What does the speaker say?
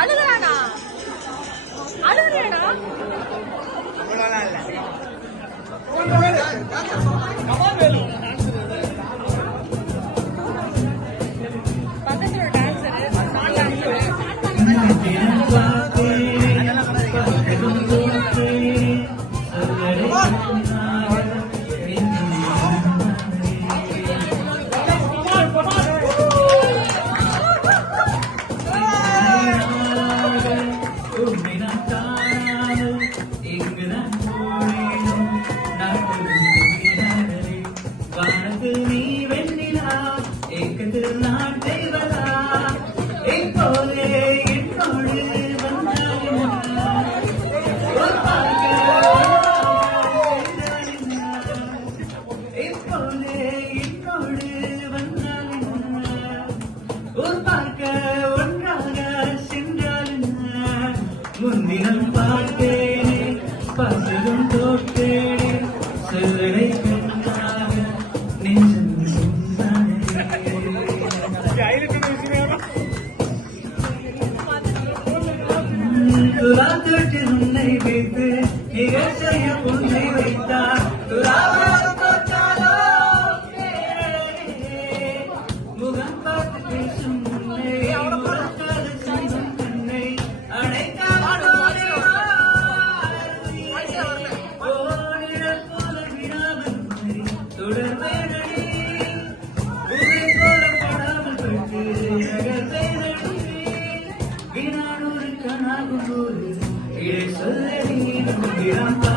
அழுகுறானா அழுகுறேடா பக்கத்துல டான்ஸரு முந்தினம் பார்த்தேனே பசலும் தோற்றேனே சிறுடை பெண்ணாக நெஞ்சம் துரா தொட்டு உன்னை வைத்து நிகழ்ச்சிய உன்னை வைத்தார் முகம் பார்த்து பேசும் முன்னே Vinan ur kanagul, ire solleri, viran